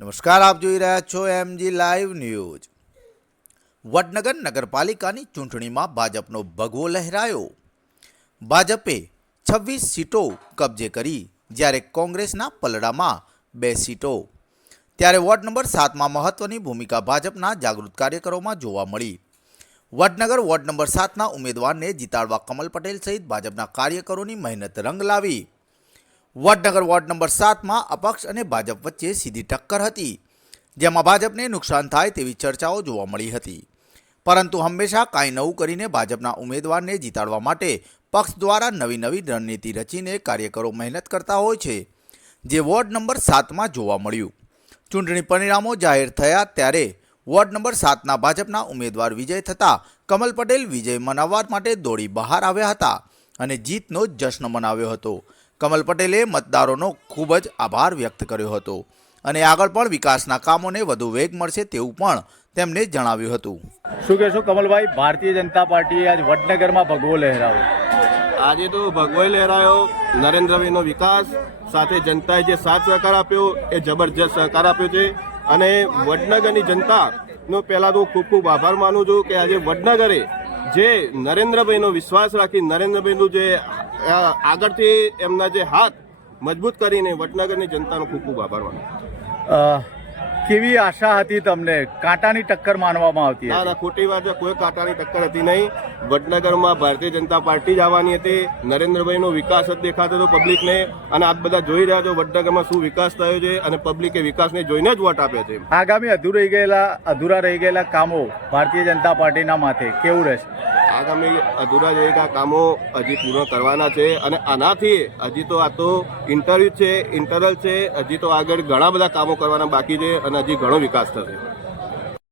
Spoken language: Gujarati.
નમસ્કાર, આપ જોઈ રહ્યા છો એમજી લાઈવ ન્યૂઝ વડનગર નગરપાલિકાની ચૂંટણીમાં ભાજપનો ભગવો લહેરાયો. ભાજપે છવ્વીસ સીટો કબજે કરી, જ્યારે કોંગ્રેસના પલડામાં બે સીટો. ત્યારે વોર્ડ નંબર સાતમાં મહત્વની ભૂમિકા ભાજપના જાગૃત કાર્યકરોમાં જોવા મળી. વડનગર વોર્ડ નંબર સાતના ઉમેદવારને જીતાડવા કમલ પટેલ સહિત ભાજપના કાર્યકરોની મહેનત રંગ લાવી. વડનગર વોર્ડ નંબર સાતમાં અપક્ષ અને ભાજપ વચ્ચે સીધી ટક્કર હતી, જેમાં ભાજપને નુકસાન થાય તેવી ચર્ચાઓ જોવા મળી હતી. પરંતુ હંમેશા કાંઈ નવું કરીને ભાજપના ઉમેદવારને જીતાડવા માટે પક્ષ દ્વારા નવી નવી રણનીતિ રચીને કાર્યકરો મહેનત કરતા હોય છે, જે વોર્ડ નંબર સાતમાં જોવા મળ્યું. ચૂંટણી પરિણામો જાહેર થયા ત્યારે વોર્ડ નંબર સાતના ભાજપના ઉમેદવાર વિજય થતાં કમલ પટેલ વિજય મનાવવા માટે દોડી બહાર આવ્યા હતા અને જીતનો જશ્ન મનાવ્યો હતો. કમલ પટેલે મતદારોનો ખૂબ જ આભાર વ્યક્ત કર્યો હતો અને આગળ પણ વિકાસના કામોને વધુ વેગ મળશે તેવું પણ તેમણે જણાવ્યું હતું. શું કહેશો કમલભાઈ ભારતીય જનતા પાર્ટીએ આજ વડનગરમાં ભગવો લહેરાવ્યો. આજે તો ભગવાઈ લહેરાયો નરેન્દ્રભાઈનો વિકાસ સાથે જનતાએ જે સાથ સહકાર આપ્યો એ જબરજસ્ત સહકાર આપ્યો છે. અને વડનગરની જનતાનો પહેલાં તો ખૂબ ખૂબ આભાર માનું છું કે આજે વડનગરે જે નરેન્દ્રભાઈનો વિશ્વાસ રાખી નરેન્દ્રભાઈનું જે આગળથી એમના જે હાથ મજબૂત કરીને વડનગરની જનતાનો ખૂબ ખૂબ આભાર માનું કેવી આશા હતી તમને? કાંટાની ટક્કર માનવામાં આવતી ના ના ખોટી વાત કોઈ કાંટાની ટક્કર હતી નહીં. વડનગરમાં ભારતીય જનતા પાર્ટી જ આવવાની હતી. નરેન્દ્રભાઈનો વિકાસ જ દેખાતો હતો પબ્લિકને. અને આપ બધા જોઈ રહ્યા છો વડનગરમાં શું વિકાસ થયો છે અને પબ્લિકે વિકાસને જોઈને જ વોટ આપ્યા છે આગામી અધૂરા રહી ગયેલા અધૂરા રહી ગયેલા કામો ભારતીય જનતા પાર્ટીના માથે કેવું રહેશે? આગામી અધૂરા જેવા કામો હજી પૂર્ણ કરવાના છે અને આનાથી હજી તો આ તો ઇન્ટરવ્યુ છે ઇન્ટરલ છે, હજી તો આગળ ઘણા બધા કામો કરવાના બાકી છે અને હજી ઘણો વિકાસ થશે.